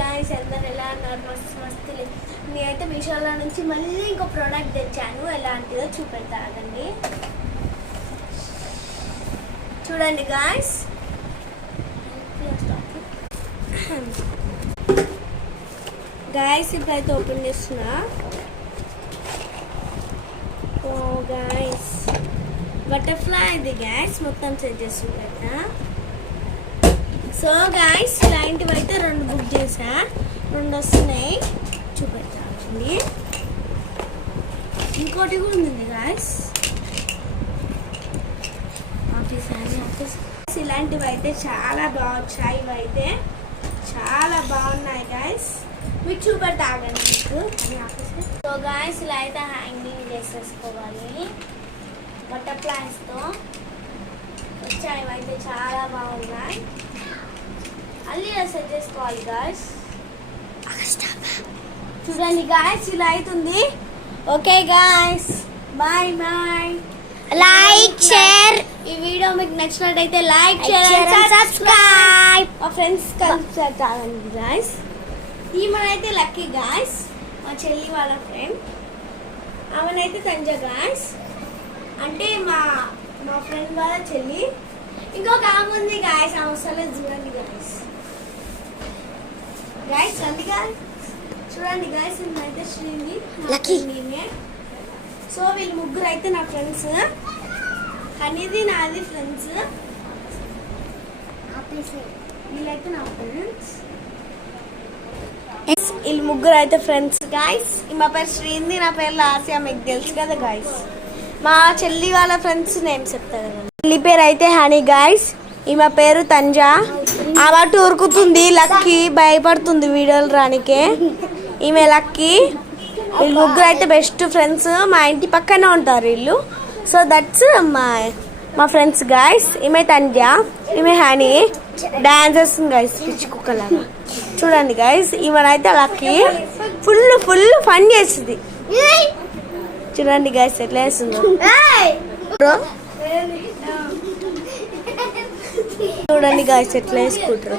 Guys అందరు ఎలా అన్నారు? మస్తు నేనైతే మీషోలో నుంచి మళ్ళీ ఇంకో ప్రోడక్ట్ తెచ్చాను. ఎలాంటిదో చూపెడతానండి. చూడండి గాయ్స్, ఇప్పుడైతే ఓపెన్ చేస్తున్నా. ఓ గాయ్స్, బటర్ఫ్లై ఇది గాయ్స్, మొత్తం సెట్ చేస్తున్నా. సో గాయ్స్, ఇలాంటివి అయితే 2 బుక్ చేసా, 2 వస్తున్నాయి. చూపెట్టాలండి. ఇంకోటి కూడా ఉంది గాయ్స్. ఇలాంటివి అయితే చాలా బాగున్నాయి. ఇవైతే చాలా బాగున్నాయి గాయ్స్. మీకు చూపెడతాగండి మీకు. సో గాయ్స్, ఇలా అయితే హ్యాంగింగ్ చేసేసుకోవాలి. బటర్ఫ్లైస్తో వచ్చాయి. ఇవైతే చాలా బాగున్నాయి. అన్నీ సెట్ చేసుకోవాలి గాయ్స్. చూడండి గాయ్స్, ఇలా అవుతుంది. Okay guys, bye bye. Like share. ఈ వీడియో మీకు నచ్చినట్టయితే లైక్ షేర్ సబ్స్క్రైబ్. మా ఫ్రెండ్స్ కలిసి గాయ్స్. ఈమెనైతే లక్కీ గాయ్స్, మా చెల్లి వాళ్ళ ఫ్రెండ్. ఆమెనైతే సంజ గాయ్స్, అంటే మా ఫ్రెండ్ వాళ్ళ చెల్లి. ఇంకొక ఆమె ఉంది గాయ్స్, ఆమె వస్తలేదు చూడండి గాయ్స్. గాయ్స్ రండి గాయ్స్, చూడండి గాయ్స్. నేనైతే శ్రీని లక్కీ. సో వీళ్ళు ముగ్గురు అయితే నా ఫ్రెండ్స్. అనేది నాది ఫ్రెండ్స్. వీళ్ళైతే నా ఫ్రెండ్స్. వీళ్ళు ముగ్గురు అయితే ఫ్రెండ్స్ గాయ్స్. మా పేరు శ్రీని, నా పేరు లాస్యా, మీకు తెలుసు కదా గాయ్స్. మా చెల్లి వాళ్ళ ఫ్రెండ్స్ నేమ్ చెప్తా కదా. చెల్లి పేరు అయితే హనీ గాయ్స్. ఈమె పేరు తంజా. ఆమె ఉరుకుతుంది. లక్కీ భయపడుతుంది వీడియోలు రానికే. ఈమె లక్కీ. వీళ్ళు ముగ్గురు అయితే బెస్ట్ ఫ్రెండ్స్. మా ఇంటి పక్కనే ఉంటారు వీళ్ళు. సో దట్స్ మా ఫ్రెండ్స్ గాయ్స్. ఈమె తంజా, ఈమె హనీ. డాన్సెస్ గాయ్స్, పిచ్చి కుక్కలాగా. చూడండి గాయ్స్, ఈమెనైతే లక్కీ. ఫుల్ ఫన్ చేస్తుంది. చూడండి గాయ్స్ ఎట్లా వేస్తుందో. చూడండి గాయ్స్ ఎట్లా వేసుకుంటారు.